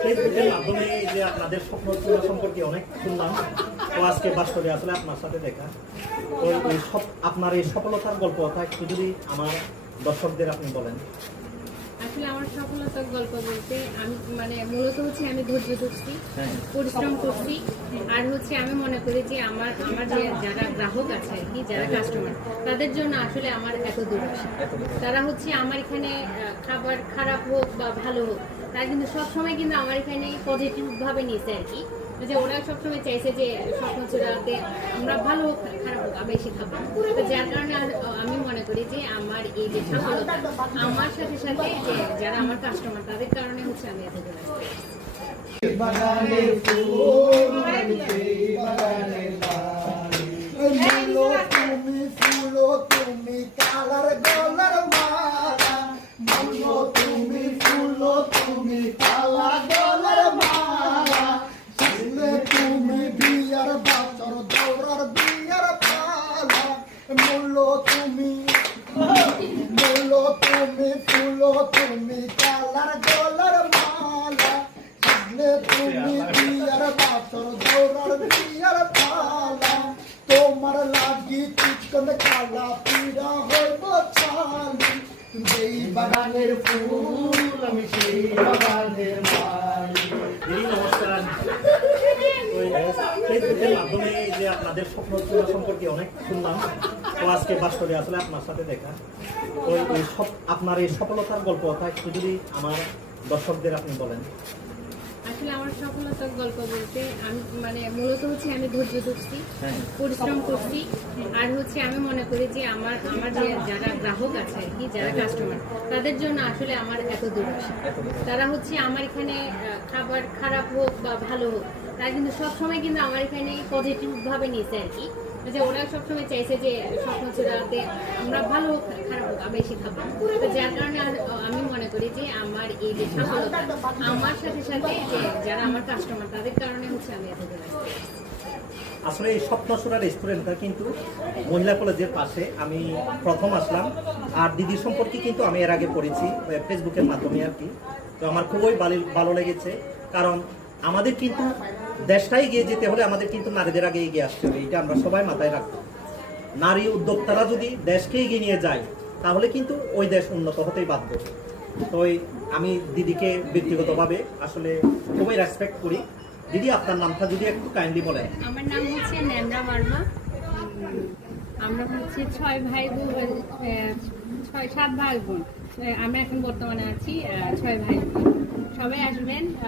ফেসবুকের মাধ্যমে এই যে আপনাদের স্বপ্ন পূরণ সম্পর্কে অনেক শুনলাম, তো আজকে বাস্তবে আসলে আপনার সাথে দেখা। তো এই সব আপনার এই সফলতার গল্পটা একটু যদি আমার দর্শকদের আপনি বলেন। আসলে আমার সফলতার গল্প বলতে আমি মূলত হচ্ছে আমি ধৈর্য ধরছি, পরিশ্রম করছি, আর হচ্ছে আমি মনে করি যে আমার যে যারা গ্রাহক আছে আর কি, যারা কাস্টমার, তাদের জন্য আসলে আমার এত দূর আসে। তারা হচ্ছে আমার এখানে খাবার খারাপ হোক বা ভালো হোক, তারা কিন্তু সবসময় কিন্তু আমার এখানে পজিটিভ ভাবে নিয়েছে আর কি, যে ওরা সবসময় চাইছে যে স্বপ্নচূড়াতে আমরা ভালো হোক খারাপ হোক আবার এসে খাবো। তো যার কারণে আমি মনে করি যে আমার এই যে সফলতা, আমার সাথে সাথে যে যারা আমার কাস্টমার, তাদের কারণে হচ্ছে আমি এত দূর আসতে বাগানের ফুল তুমি কালার গলার মালা, বলো তুমি ফুল তুমি কালার গলার মালা, সাজলে তুমি বিয়ার বাচর দৌড়ার বিয়ার পালা, বলো তুমি ফুল তুমি কালার গলার মালা, সাজলে তুমি বিয়ার বাচর দৌড়ার বিয়ার পালা, তোমার লাগি চিকন কালা পিড়া হইব চালি, যেই বাগানের ফুল আমি সেই বাগানের মালি। নমস্কার। ফেসবুকের মাধ্যমে এই যে আপনাদের স্বপ্ন পূরণ সম্পর্কে অনেক শুনলাম, তো আজকে বাস্তবে আসলে আপনার সাথে দেখা। তো এই সব আপনার এই সফলতার গল্পটা একটু যদি আমার দর্শকদের আপনি বলেন। আসলে আমার সফলতার গল্প বলতে আমি মূলত হচ্ছে আমি ধৈর্য ধরছি, পরিশ্রম করছি, আর হচ্ছে আমি মনে করি যে আমার যে যারা গ্রাহক আছে আর কি, যারা কাস্টমার, তাদের জন্য আসলে আমার এত দূর আসে। তারা হচ্ছে আমার এখানে খাবার খারাপ হোক বা ভালো হোক, তারা কিন্তু সবসময় কিন্তু আমার এখানে পজিটিভ ভাবে নিয়েছে আর কি, যে ওরা সবসময় চাইছে যে স্বপ্নচূড়াতে আমরা ভালো হোক খারাপ হোক আবার এসে খাবো। তো যার কারণে আমি মনে করি যে আমার এই যে সফলতা, আমার সাথে সাথে যে যারা আমার কাস্টমার, তাদের কারণে হচ্ছে আমি এত দূর আসতে পারছি। আসলে এই স্বপ্নচূড়া রেস্টুরেন্টটা কিন্তু মহিলা কলেজের পাশে আমি প্রথম আসলাম, আর দিদির সম্পর্কে কিন্তু আমি এর আগে পড়েছি ফেসবুকের মাধ্যমে আর কি। তো আমার খুবই ভালো লেগেছে, কারণ আমাদের কিন্তু দেশটাই এগিয়ে যেতে হলে আমাদের কিন্তু নারীদের আগে এগিয়ে আসতে হবে, এটা আমরা সবাই মাথায় রাখবো। নারী উদ্যোক্তারা যদি দেশকে এগিয়ে নিয়ে যায়, তাহলে কিন্তু ওই দেশ উন্নত হতেই বাধ্য। তো আমি দিদিকে ব্যক্তিগতভাবে আসলে খুবই রেসপেক্ট করি। দিদি, আপনার নামটা যদি একটু কাইন্ডলি বলেন। আমার নাম হচ্ছে ন্যান্দ্রা মার্মা। আমরা হচ্ছে 6 ভাই বোন, 7 ভাই বোন। আমরা এখন বর্তমানে আছি 6 ভাই বোন। সবাই আসবেন।